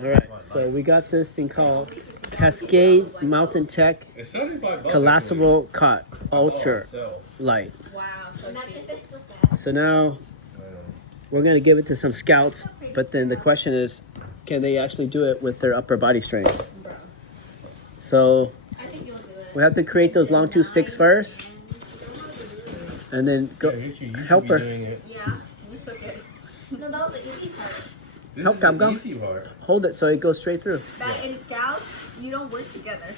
All right, so we got this thing called Cascade Mountain Tech It's 75 bucks. Collapsible Cot Ultra Light. Wow, so cheap. So now we're gonna give it to some scouts, but then the question is, can they actually do it with their upper body strength? Bro. So I think you'll do it. we have to create those long tooth sticks first, and then go help her. Yeah, we took it. No, that was the easy part. This Help, is the go. easy part. Hold it so it goes straight through. But in scouts, you don't work together.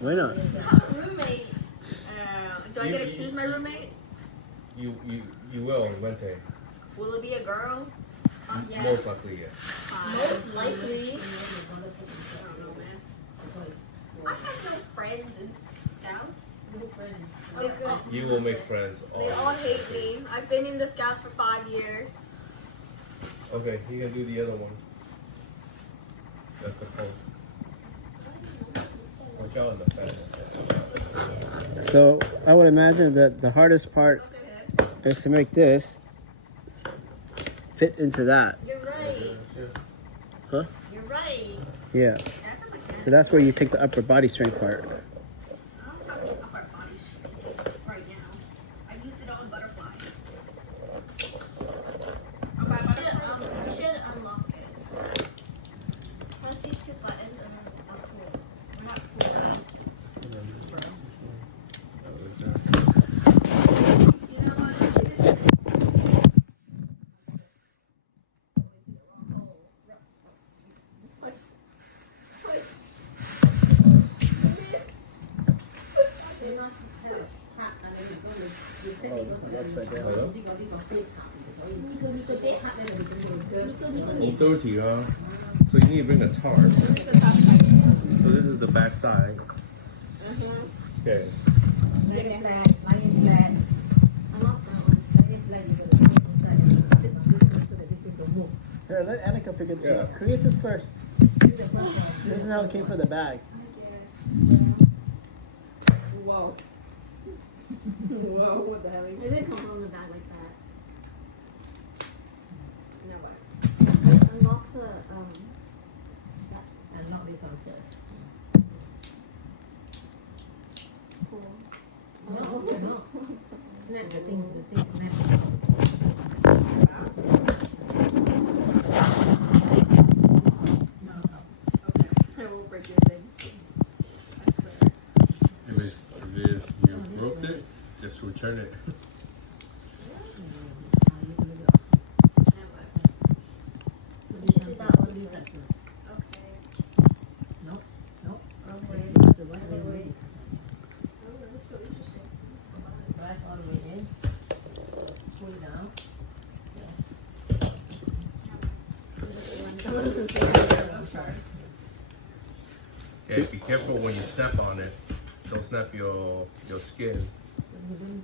Why not? I have a roommate. Do I get to choose my roommate? You will on Wednesday. Will it be a girl? Yes. Most likely, yeah. Most likely. I don't know, man. I have no friends in scouts. Like, You will make friends. they all hate me. I've been in the scouts for 5 years. Okay, you can do the other one. That's the pole. Watch out in the fence. So I would imagine that the hardest part is to make this fit into that. You're right. Huh? You're right. Yeah. That's a mechanic. So that's where you take the upper body strength part. I don't have an upper body shape right now. I used it on butterfly. You should unlock it. Press these 2 buttons and then pull. We're not pulling these. You know what? This is just push. Push. Missed. Hello? 30, so you need to bring a tarp. So this is the back side. Okay. Here, let Annika figure this Yeah. out. Create this first. This is how it came for the bag. Whoa. Whoa, what the hell? It didn't come from the bag like that. No way. Unlock the unlock this one first. Cool. No. Snap the thing snap. Okay. I will break your things. I swear. If you broke it, just return it. Yeah, be careful when you snap on it. Don't snap your skin. And then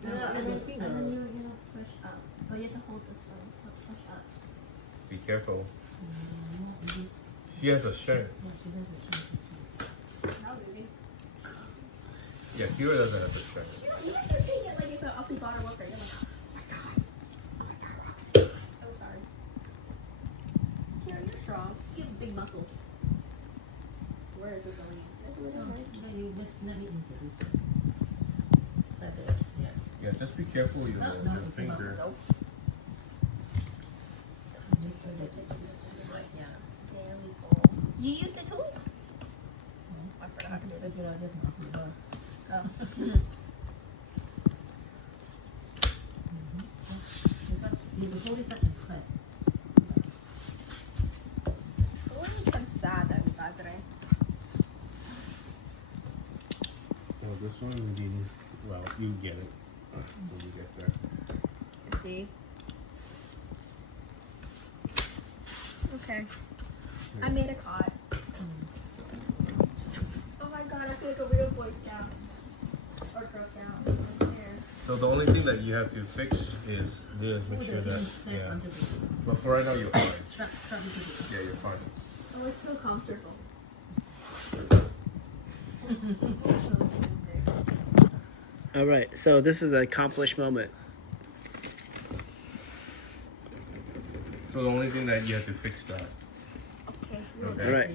you push up. Oh, you have to hold this one. Push up. Be careful. She has a strength. That was easy. Yeah, Kira doesn't have the strength. You guys are saying it like it's an ugly bottle worker. You're like, oh my god. Oh my god, Rocket. I'm sorry. Kira, you're strong. You have big muscles. Where is this going? You just snap it into this. Yeah, just be careful with your finger. Nope. There we go. You used it too? I forgot. Oh. Soy cansada, mi padre. Well, this one would be, well, you get it when you get there. See? Okay. I made a cot. Oh my god, I feel like a real Boy Scout. Or Girl Scout. Right there. So the only thing that you have to fix is this, make sure that, yeah. But for right now, you're fine. Yeah, you're fine. Oh, it's so comfortable. All right, so this is an accomplished moment. So the only thing that you have to fix that. Okay, Okay. All right.